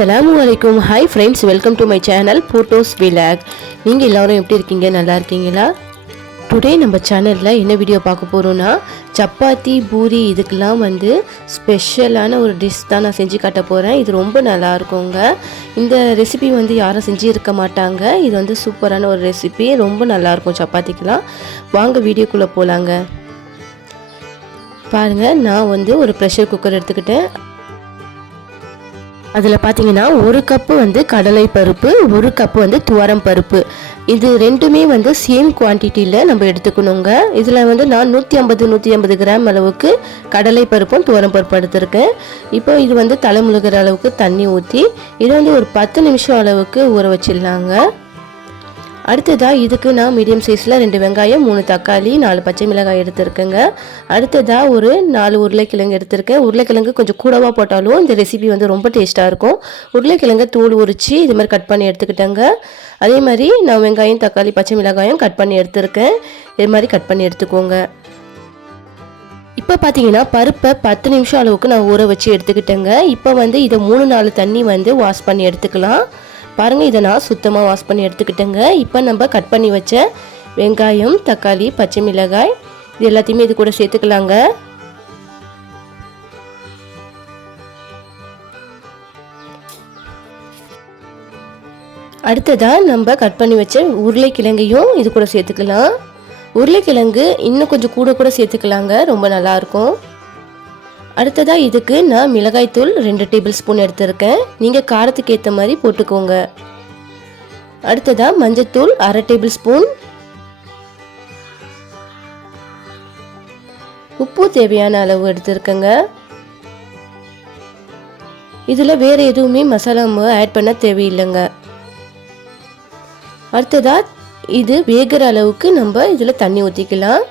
Assalamualaikum. Hi friends, welcome to my channel Photos Vlog. நீங்க எல்லாரும் எப்படி இருக்கீங்க? நல்லா இருக்கீங்களா? டுடே நம்ம சேனல்ல என்ன வீடியோ பார்க்க போறோம்னா சப்பாத்தி பூரி இதுக்கெல்லாம் ஸ்பெஷலான ஒரு டிஷ் தான் நான் செஞ்சு காட்ட போறேன். இது ரொம்ப நல்லா இருக்குங்க. இந்த ரெசிபி யாரும் செஞ்சு இருக்க மாட்டாங்க. இது சூப்பரான ஒரு ரெசிபி, ரொம்ப நல்லா இருக்கும் சப்பாத்திக்குலாம். வாங்க வீடியோக்குள்ள போலாங்க. பாருங்க, நான் ஒரு பிரஷர் குக்கர் எடுத்துக்கிட்டேன். அதில் பார்த்தீங்கன்னா 1 கப்பு கடலை பருப்பு, 1 கப்பு துவரம் பருப்பு, இது ரெண்டுமே சேம் குவான்டிட்டியில் நம்ம எடுத்துக்கணுங்க. இதில் நான் 150 கிராம் அளவுக்கு கடலை பருப்பும் துவரம் பருப்பு எடுத்திருக்கேன். இப்போ இது தலைமுழுகிற அளவுக்கு தண்ணி ஊற்றி இது ஒரு 10 நிமிஷம் அளவுக்கு ஊற வச்சிடலாங்க. அடுத்ததாக இதுக்கு நான் மீடியம் சைஸில் 2 வெங்காயம், 3 தக்காளி, 4 பச்சை மிளகாய் எடுத்துருக்கேங்க. அடுத்ததாக ஒரு 4 உருளைக்கிழங்கு எடுத்திருக்கேன். உருளைக்கிழங்கு கொஞ்சம் கூடவாக போட்டாலும் இந்த ரெசிபி ரொம்ப டேஸ்ட்டாக இருக்கும். உருளைக்கிழங்கு தோல் உரித்து இது மாதிரி கட் பண்ணி எடுத்துக்கிட்டேங்க. அதே மாதிரி நான் வெங்காயம், தக்காளி, பச்சை மிளகாயும் கட் பண்ணி எடுத்துருக்கேன். இது மாதிரி கட் பண்ணி எடுத்துக்கோங்க. இப்போ பார்த்தீங்கன்னா பருப்பை 10 நிமிஷம் அளவுக்கு நான் ஊற வச்சு எடுத்துக்கிட்டேங்க. இப்போ இதை 3-4 தண்ணி வாஷ் பண்ணி எடுத்துக்கலாம். பாருங்கள், இதை நான் சுத்தமாக வாஷ் பண்ணி எடுத்துக்கிட்டேங்க. இப்போ நம்ம கட் பண்ணி வச்ச வெங்காயம், தக்காளி, பச்சை மிளகாய் இது எல்லாத்தையுமே இது கூட சேர்த்துக்கலாங்க. அடுத்ததாக நம்ம கட் பண்ணி வச்ச உருளைக்கிழங்கையும் இது கூட சேர்த்துக்கலாம். உருளைக்கிழங்கு இன்னும் கொஞ்சம் கூட சேர்த்துக்கலாங்க, ரொம்ப நல்லாயிருக்கும். அடுத்ததாக இதுக்கு நான் மிளகாய்த்தூள் 2 டேபிள் ஸ்பூன் எடுத்திருக்கேன். நீங்கள் காரத்துக்கு ஏற்ற மாதிரி போட்டுக்கோங்க. அடுத்ததாக மஞ்சத்தூள் 1/2 டேபிள் ஸ்பூன், உப்பு தேவையான அளவு எடுத்திருக்கேங்க. இதில் வேறு எதுவுமே மசாலா ஆட் பண்ண தேவையில்லைங்க. அடுத்ததாக இது வேகிற அளவுக்கு நம்ம இதில் தண்ணி ஊற்றிக்கலாம்.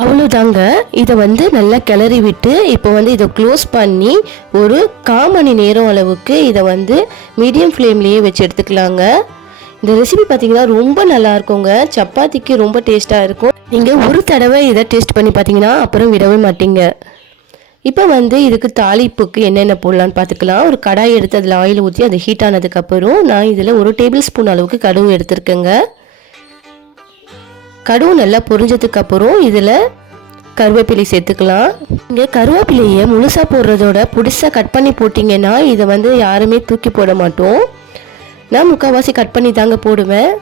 அவ்வளோதாங்க. இதை நல்லா கிளறி விட்டு இப்போ இதை க்ளோஸ் பண்ணி ஒரு 1/4 மணி நேரம் அளவுக்கு இதை மீடியம் ஃப்ளேம்லேயே வச்சு எடுத்துக்கலாங்க. இந்த ரெசிபி பார்த்தீங்கன்னா ரொம்ப நல்லா இருக்குங்க. சப்பாத்திக்கு ரொம்ப டேஸ்ட்டாக இருக்கும். நீங்கள் ஒரு தடவை இதை டேஸ்ட் பண்ணி பார்த்தீங்கன்னா அப்புறம் விடவே மாட்டீங்க. இப்போ இதுக்கு தாளிப்புக்கு என்னென்ன போடலான்னு பார்த்துக்கலாம். ஒரு கடாய் எடுத்து அதில் ஆயில் ஊற்றி அது ஹீட் ஆனதுக்கப்புறம் நான் இதில் 1 டேபிள் ஸ்பூன் அளவுக்கு கடுகு எடுத்துருக்கேங்க. கடுகு நல்லா பொரிஞ்சதுக்கு அப்புறம் இதில் கருவேப்பிலை சேர்த்துக்கலாம். இங்கே கருவேப்பிலையை முழுசாக போடுறதோட புதுசாக கட் பண்ணி போட்டிங்கன்னா இதை யாருமே தூக்கி போட மாட்டோம். நான் முக்கால்வாசி கட் பண்ணி தாங்க போடுவேன்.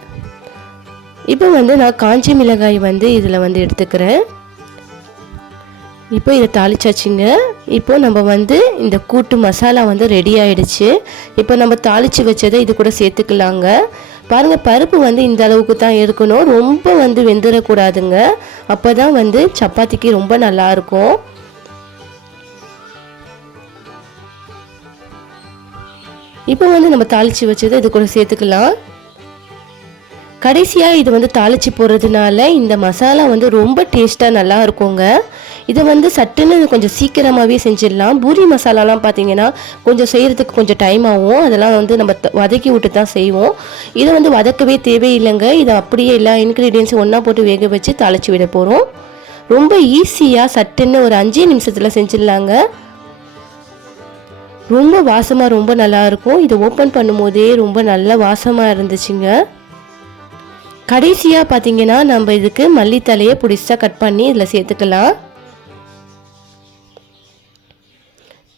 இப்போ நான் காஞ்சி மிளகாய் இதில் எடுத்துக்கிறேன். இப்போ இதை தாளிச்சாச்சுங்க. இப்போ நம்ம இந்த கூட்டு மசாலா ரெடி ஆயிடுச்சு. இப்போ நம்ம தாளித்து வச்சதை இது கூட சேர்த்துக்கலாங்க. பாருங்கள், பருப்பு இந்த அளவுக்கு தான் இருக்கணும், ரொம்ப வெந்துடக்கூடாதுங்க. அப்போ தான் சப்பாத்திக்கு ரொம்ப நல்லாயிருக்கும். இப்போ நம்ம தாளித்து வச்சதை இது கூட சேர்த்துக்கலாம். கடைசியாக இது தாளித்து போடுறதுனால இந்த மசாலா ரொம்ப டேஸ்ட்டாக நல்லா இருக்குங்க. இதை சட்டுன்னு கொஞ்சம் சீக்கிரமாகவே செஞ்சிடலாம். பூரி மசாலாலாம் பார்த்தீங்கன்னா கொஞ்சம் செய்கிறதுக்கு கொஞ்சம் டைம் ஆகும். அதெல்லாம் நம்ம வதக்கி விட்டு தான் செய்வோம். இதை வதக்கவே தேவையில்லைங்க. இதை அப்படியே எல்லா இன்க்ரீடியன்ஸும் ஒன்றா போட்டு வேக வச்சு தாளித்து விட போகிறோம். ரொம்ப ஈஸியாக சட்டுன்னு ஒரு 5 நிமிஷத்தில் செஞ்சிடலாங்க. ரொம்ப வாசமாக ரொம்ப நல்லாயிருக்கும். இதை ஓப்பன் பண்ணும்போதே ரொம்ப நல்ல வாசமாக இருந்துச்சுங்க. கடைசியாக பார்த்தீங்கன்னா நம்ம இதுக்கு மல்லித்தலையை புடிசாக கட் பண்ணி இதில் சேர்த்துக்கலாம்.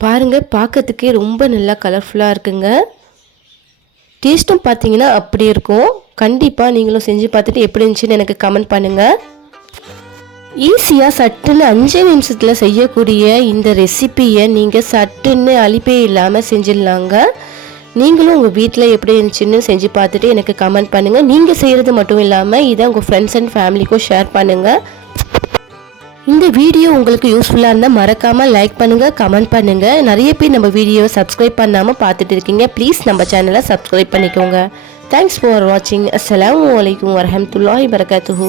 பாருங்கள், பார்க்கறதுக்கே ரொம்ப நல்லா கலர்ஃபுல்லாக இருக்குங்க. டேஸ்ட்டும் பார்த்தீங்கன்னா அப்படி இருக்கும். கண்டிப்பாக நீங்களும் செஞ்சு பார்த்துட்டு எப்படி இருந்துச்சுன்னு எனக்கு கமெண்ட் பண்ணுங்கள். ஈஸியாக சட்டுன்னு 5 நிமிஷத்தில் செய்யக்கூடிய இந்த ரெசிப்பியை நீங்கள் சட்டுன்னு அழிப்பே இல்லாமல் செஞ்சிடலாங்க. நீங்களும் உங்கள் வீட்டில் எப்படி இருந்துச்சுன்னு செஞ்சு பார்த்துட்டு எனக்கு கமெண்ட் பண்ணுங்கள். நீங்கள் செய்கிறது மட்டும் இல்லாமல் இதை உங்கள் ஃப்ரெண்ட்ஸ் அண்ட் ஃபேமிலிக்கும் ஷேர் பண்ணுங்கள். இந்த வீடியோ உங்களுக்கு யூஸ்ஃபுல்லாக இருந்தால் மறக்காமல் லைக் பண்ணுங்கள், கமெண்ட் பண்ணுங்கள். நிறைய பேர் நம்ம வீடியோவை சப்ஸ்கிரைப் பண்ணாமல் பார்த்துட்டு இருக்கீங்க. ப்ளீஸ் நம்ம சேனலை சப்ஸ்கிரைப் பண்ணிக்கோங்க. தேங்க்ஸ் ஃபார் வாட்சிங். அஸ்ஸலாமு அலைக்கும் வரஹ்மத்துல்லாஹி வபரகாத்துஹு.